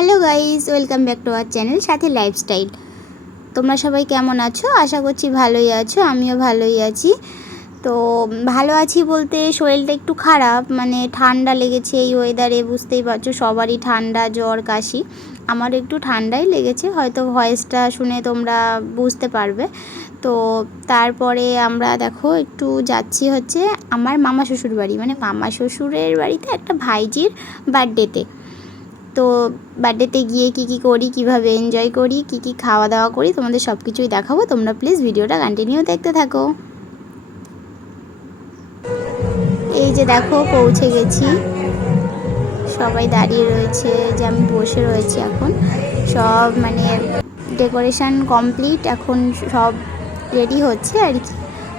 Hello guys, welcome back to our channel সাথে lifestyle. তোমরা সবাই কেমন আছো? আশা করছি ভালোই আছো, আমিও ভালোই আছি। তো ভালো আছি বলতে শরীরটা একটু খারাপ, মানে ঠান্ডা লেগেছে এই ওয়েদারে, বুঝতেই পারছো সবারই ঠান্ডা, জ্বর, কাশি। আমার একটু ঠান্ডাই লেগেছে, হয়তো ভয়েসটা শুনে তোমরা বুঝতে পারবে। তো তারপরে আমরা দেখো একটু যাচ্ছি হচ্ছে আমার মামা শ্বশুর বাড়ি, মানে মামা শ্বশুরের বাড়িতে একটা ভাইজির বার্থডেতে। তো বার্থডেতে গিয়ে কী করি, কীভাবে এনজয় করি, কী খাওয়া দাওয়া করি, তোমাদের সব কিছুই দেখাবো। তোমরা প্লিজ ভিডিওটা কন্টিনিউ দেখতে থাকো। এই যে দেখো পৌঁছে গেছি, সবাই দাঁড়িয়ে রয়েছে, যে আমি বসে রয়েছি এখন। সব মানে ডেকোরেশন কমপ্লিট, এখন সব রেডি হচ্ছে আর কি,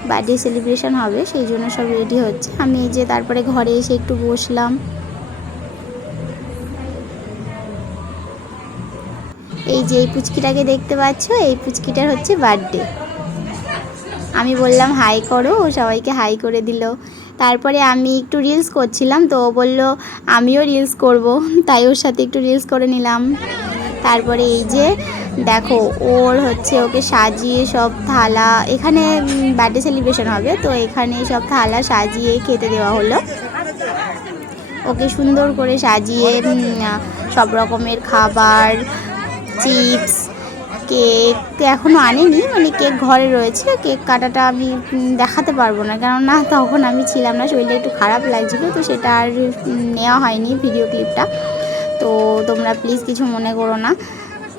বার্থডে সেলিব্রেশন হবে সেই জন্য সব রেডি হচ্ছে। আমি এই যে তারপরে ঘরে এসে একটু বসলাম। এই যে এই পুচকিটাকে দেখতে পাচ্ছ, এই পুচকিটার হচ্ছে বার্থডে। আমি বললাম হাই করো, ও সবাইকে হাই করে দিল। তারপরে আমি একটু রিলস করছিলাম, তো ও বললো আমিও রিলস করব, তাই ওর সাথে একটু রিলস করে নিলাম। তারপরে এই যে দেখো ওর হচ্ছে ওকে সাজিয়ে সব থালা, এখানে বার্থডে সেলিব্রেশন হবে তো এখানে সব থালা সাজিয়ে খেতে দেওয়া হলো। ওকে সুন্দর করে সাজিয়ে সব রকমের খাবার, চিপস, কেক এখনও আনেনি, মানে কেক ঘরে রয়েছে। কেক কাটাটা আমি দেখাতে পারবো না, কেননা তখন আমি ছিলাম না, শরীরটা একটু খারাপ লাগছিলো, তো সেটা আর নেওয়া হয়নি ভিডিও ক্লিপটা। তো তোমরা প্লিজ কিছু মনে করো না।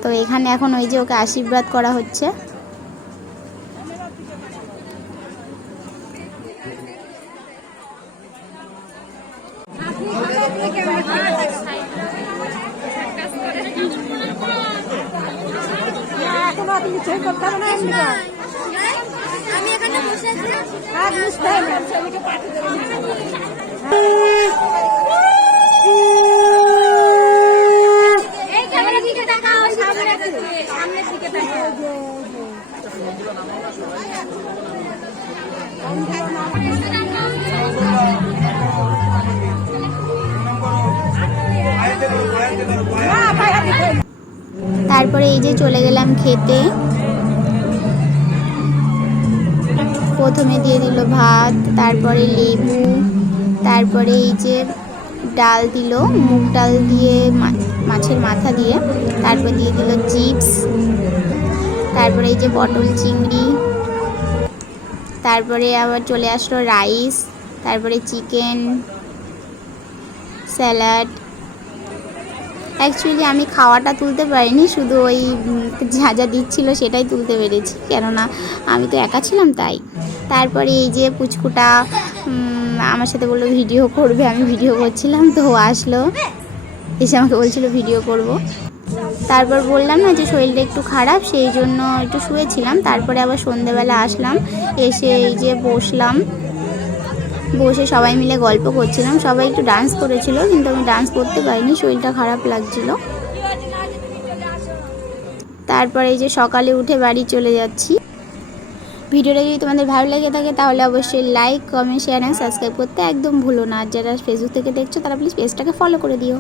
তো এখানে এখন ওই যে ওকে আশীর্বাদ করা হচ্ছে। আমি এখানে বসে তারপরে এই যে চলে গেলাম খেতে। প্রথমে দিয়ে দিল ভাত, তারপরে লেবু, তারপরে এই যে ডাল দিল, মুগ ডাল দিয়ে মাছের মাথা দিয়ে, তারপর দিয়ে দিল চিপস, তারপরে এই যে পটল চিংড়ি, তারপরে আবার চলে আসলো রাইস, তারপরে চিকেন, স্যালাড। অ্যাকচুয়ালি আমি খাওয়াটা তুলতে পারিনি, শুধু ওই যা যা দিচ্ছিলো সেটাই তুলতে পেরেছি, কেননা আমি তো একা ছিলাম তাই। তারপরে এই যে পুচকুটা আমার সাথে বললো ভিডিও করবে, আমি ভিডিও করছিলাম, তো আসলো এসে আমাকে বলছিল ভিডিও করব। তারপর বললাম না যে শরীরটা একটু খারাপ, সেই জন্য একটু শুয়েছিলাম। তারপরে আবার সন্ধেবেলা আসলাম, এসে এই যে বসলাম, বসে সবাই মিলে গল্প করছিলাম। সবাই একটু ডান্স করেছিল, কিন্তু আমি ডান্স করতে পারিনি, শরীরটা খারাপ লাগছিল। তারপরে এই যে সকালে উঠে বাড়ি চলে যাচ্ছি। ভিডিওটা যদি তোমাদের ভালো লেগে থাকে তাহলে অবশ্যই like, comment, share and subscribe করতে একদম ভুলো না। আর যারা ফেসবুক থেকে দেখছো তারা প্লিজ পেজটাকে ফলো করে দিও।